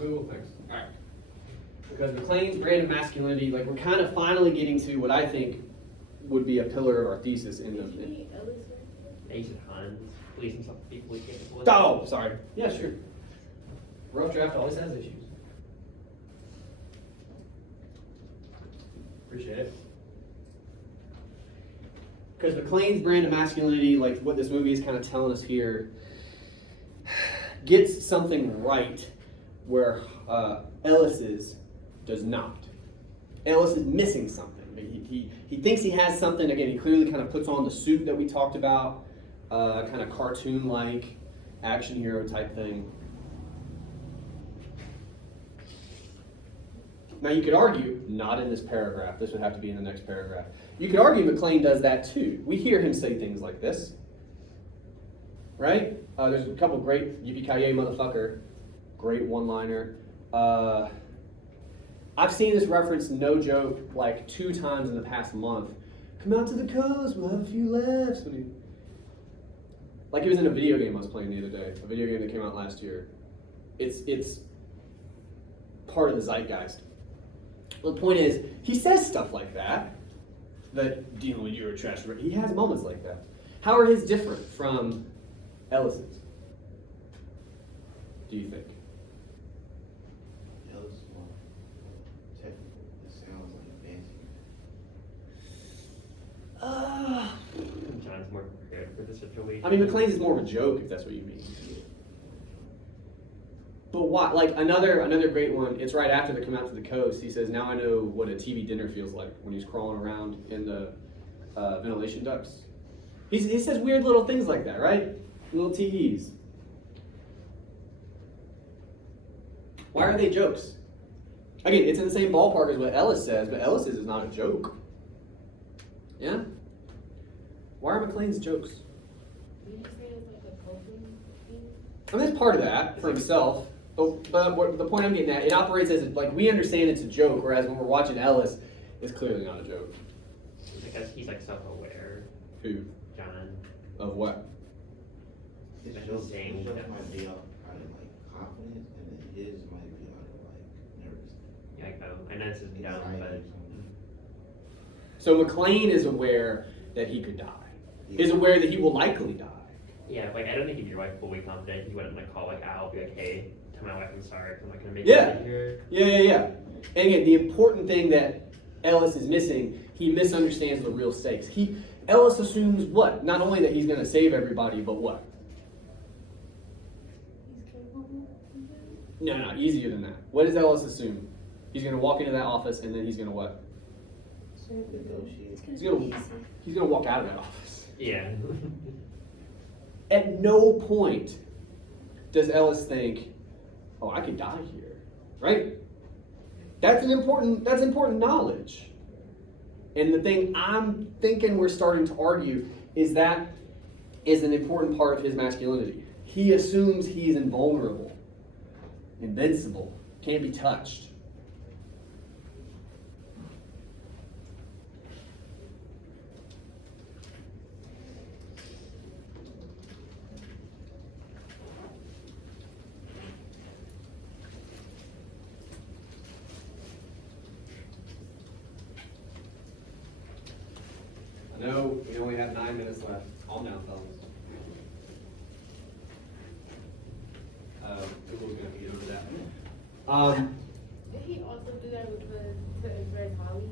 Google things. All right. Because McLean's brand of masculinity, like we're kind of finally getting to what I think would be a pillar of our thesis in the. Ace of Hans, policing some people we can't police. Oh, sorry. Yeah, sure. Rough draft always has issues. Appreciate it. Because McLean's brand of masculinity, like what this movie is kind of telling us here, gets something right where Ellis's does not. Ellis is missing something. He thinks he has something. Again, he clearly kind of puts on the suit that we talked about, kind of cartoon-like, action hero type thing. Now you could argue, not in this paragraph, this would have to be in the next paragraph. You could argue McClane does that too. We hear him say things like this, right? There's a couple great, yippee-ki-yay motherfucker, great one-liner. I've seen this reference, no joke, like 2 times in the past month. Come out to the coast, we'll have a few laughs. Like it was in a video game I was playing the other day, a video game that came out last year. It's part of the zeitgeist. Well, the point is, he says stuff like that, dealing with you're a trash. He has moments like that. How are his different from Ellis's? Do you think? Ellis is more technical. It sounds like fancy. John's more prepared for the situation. I mean, McClane's is more of a joke, if that's what you mean. But why? Like another great one. It's right after they come out to the coast. He says, "Now I know what a TV dinner feels like," when he's crawling around in the ventilation ducts. He says weird little things like that, right? Little TEs. Why are they jokes? Again, it's in the same ballpark as what Ellis says, but Ellis is not a joke. Yeah? Why are McClane's jokes? Did you say it's like a coping thing? I mean, it's part of that for himself. But the point I'm getting at, it operates as, like, we understand it's a joke, whereas when we're watching Ellis, it's clearly not a joke. I guess he's like self-aware. Who? John. Of what? His Like jokes saying that- might be out of like confidence, and then his might be out of like nervousness. Yeah, like, I know this is dumb, Anxiety but or something. So McClane is aware that he could die. Is aware that he will likely die. yeah, like I don't think if your wife fully confident, you wouldn't like call like Al, be like, hey, tell my wife I'm sorry, 'cause I'm not gonna make Yeah. it here. Yeah. And again, the important thing that Ellis is missing, he misunderstands the real stakes. Ellis assumes what? Not only that he's going to save everybody, but what? He's capable. No, easier than that. What does Ellis assume? He's going to walk into that office and then he's going to what? Negotiate. He's going to walk out of that office. Yeah. At no point does Ellis think, "Oh, I could die here," right? That's important knowledge. And the thing I'm thinking we're starting to argue is that is an important part of his masculinity. He assumes he's invulnerable, invincible, can't be touched. I know we only have 9 minutes left. Calm down, fellas. Google's gonna have to get over that. Did he also do that with to address Holly?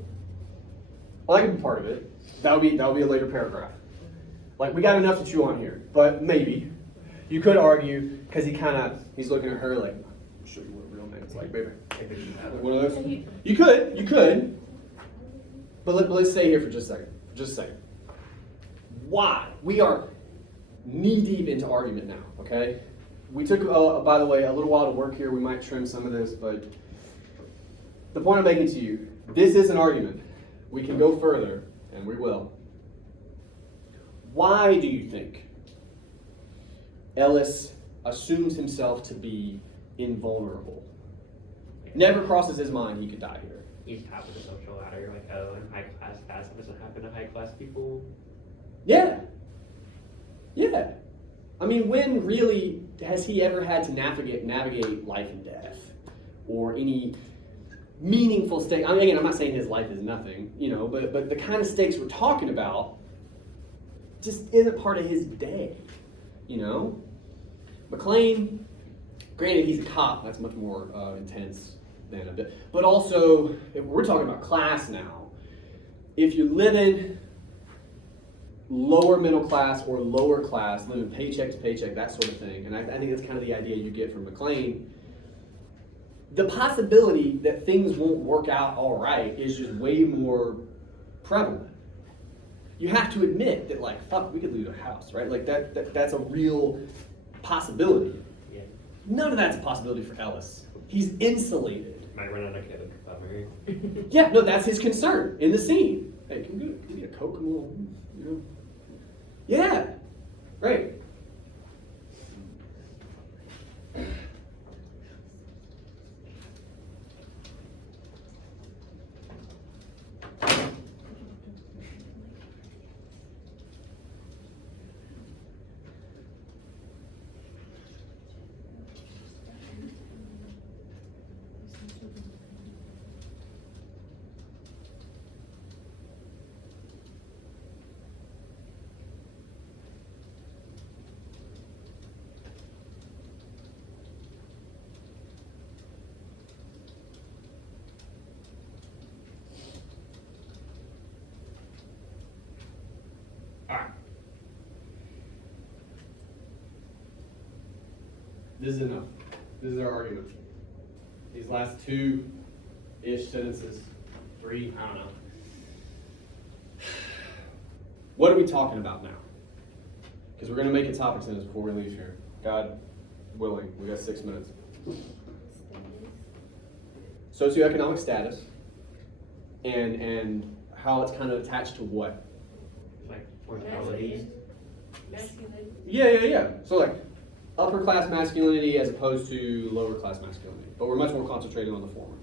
Well, that could be part of it. That'll be a later paragraph. Like, we got enough to chew on here, but maybe you could argue because he's looking at her like, I'll show you what a real man's like, baby. Like one of those. You could. But let's stay here for just a second. Why? We are knee deep into argument now. Okay. We took, by the way, a little while to work here. We might trim some of this, but the point I'm making to you, this is an argument. We can go further, and we will. Why do you think Ellis assumes himself to be invulnerable? Never crosses his mind he could die here. He's top of the social ladder, like, oh, in high class, that doesn't happen to high class people. Yeah. I mean, when really has he ever had to navigate life and death, or any meaningful stake? I mean, again, I'm not saying his life is nothing, but the kind of stakes we're talking about just isn't part of his day, McClane, granted, he's a cop. That's much more intense than a bit. But also, if we're talking about class now, if you live in lower middle class or lower class, living paycheck to paycheck, that sort of thing, and I think that's kind of the idea you get from McClane, the possibility that things won't work out all right is just way more prevalent. You have to admit that, like, fuck, we could lose a house, right? Like, that's a real possibility. Yeah. None of that's a possibility for Ellis. He's insulated. Might run out of Coke. Bummer. Yeah, no, that's his concern in the scene. Hey, can we get a Coke, a little, you know? Yeah, right. Alright. This is enough. This is our argument. These last two-ish sentences, 3, I don't know. What are we talking about now? Because we're going to make a topic sentence before we leave here. God willing, we got 6 minutes. Socioeconomic status and how it's kind of attached to what? Like mortality. Masculinity. Yeah. So like upper class masculinity as opposed to lower class masculinity. But we're much more concentrated on the former.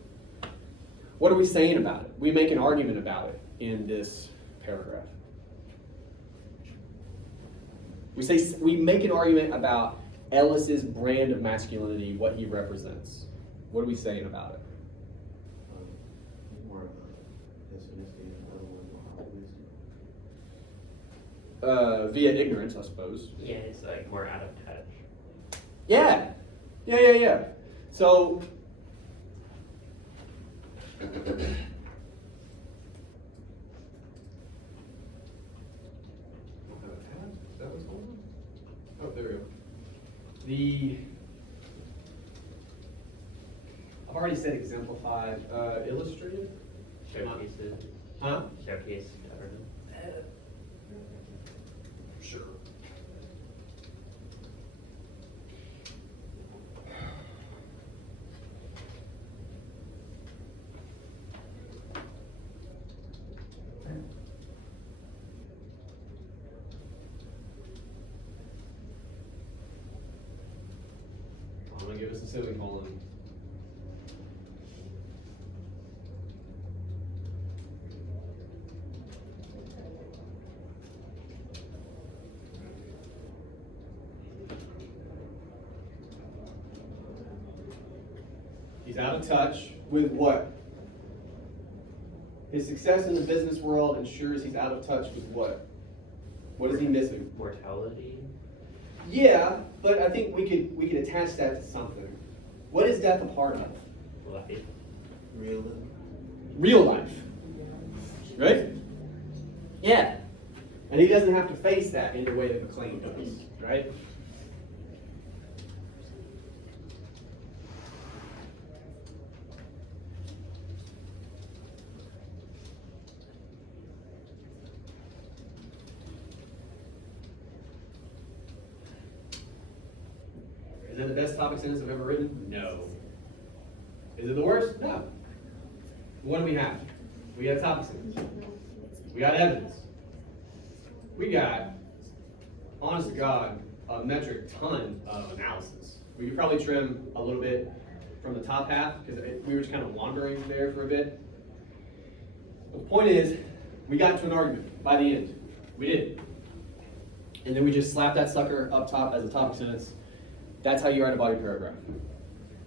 What are we saying about it? We make an argument about it in this paragraph. We make an argument about Ellis's brand of masculinity, what he represents. What are we saying about it? More pessimistic and other ones more optimistic. Via ignorance, I suppose. Yeah, it's like more out of touch. Yeah. So, oh, there we go. I've already said exemplified, illustrated? Showcases. Huh? Showcase. I don't know. Sure. I'm gonna give us a semicolon. He's out of touch with what? His success in the business world ensures he's out of touch with what? What is he missing? Mortality. Yeah, but I think we could attach that to something. What is death a part of? Life. Realism. Real life. Right? Yeah. And he doesn't have to face that in the way that McLean does, right? Is it the best topic sentence I've ever written? No. Is it the worst? No. What do we have? We got a topic sentence. We got evidence. We got, honest to God, a metric ton of analysis. We could probably trim a little bit from the top half because we were just kind of wandering there for a bit. But the point is, we got to an argument by the end. We did. And then we just slapped that sucker up top as a topic sentence. That's how you write a body paragraph.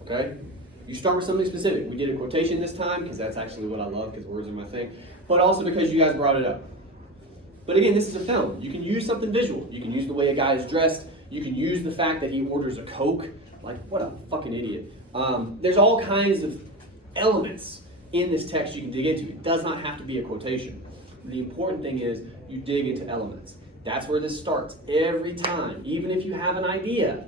Okay? You start with something specific. We did a quotation this time because that's actually what I love because words are my thing. But also because you guys brought it up. But again, this is a film. You can use something visual. You can use the way a guy is dressed. You can use the fact that he orders a Coke. Like, what a fucking idiot. There's all kinds of elements in this text you can dig into. It does not have to be a quotation. The important thing is you dig into elements. That's where this starts every time. Even if you have an idea,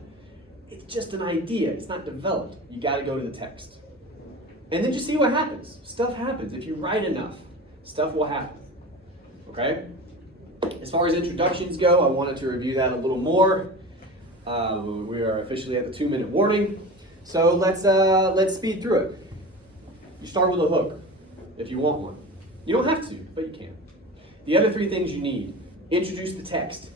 it's just an idea. It's not developed. You got to go to the text. And then just see what happens. Stuff happens. If you write enough, stuff will happen. Okay? As far as introductions go, I wanted to review that a little more. We are officially at the 2-minute warning. So let's speed through it. You start with a hook, if you want one. You don't have to, but you can. The other 3 things you need. Introduce the text.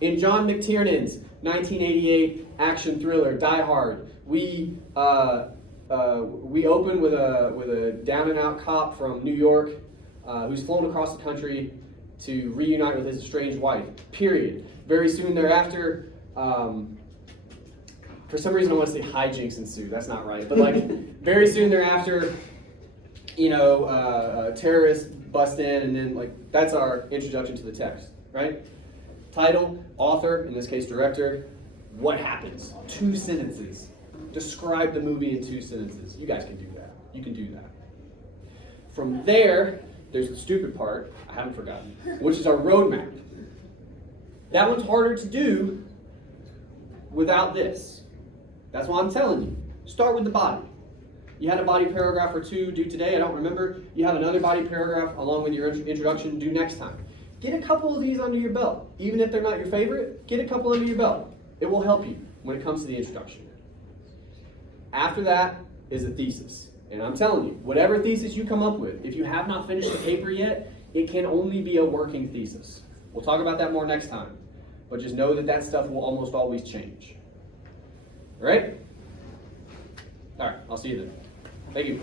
In John McTiernan's 1988 action thriller, Die Hard, we open with a down-and-out cop from New York who's flown across the country to reunite with his estranged wife, period. Very soon thereafter, for some reason I want to say hijinks ensue. That's not right. But like, very soon thereafter, terrorists bust in, and then like, that's our introduction to the text, right? Title, author, in this case director, what happens? 2 sentences. Describe the movie in 2 sentences. You guys can do that. You can do that. From there, there's the stupid part, I haven't forgotten, which is our roadmap. That one's harder to do without this. That's why I'm telling you. Start with the body. You had a body paragraph or 2 due today, I don't remember. You have another body paragraph along with your introduction due next time. Get a couple of these under your belt. Even if they're not your favorite, get a couple under your belt. It will help you when it comes to the introduction. After that is a thesis. And I'm telling you, whatever thesis you come up with, if you have not finished the paper yet, it can only be a working thesis. We'll talk about that more next time. But just know that that stuff will almost always change. All right? All right, I'll see you then. Thank you.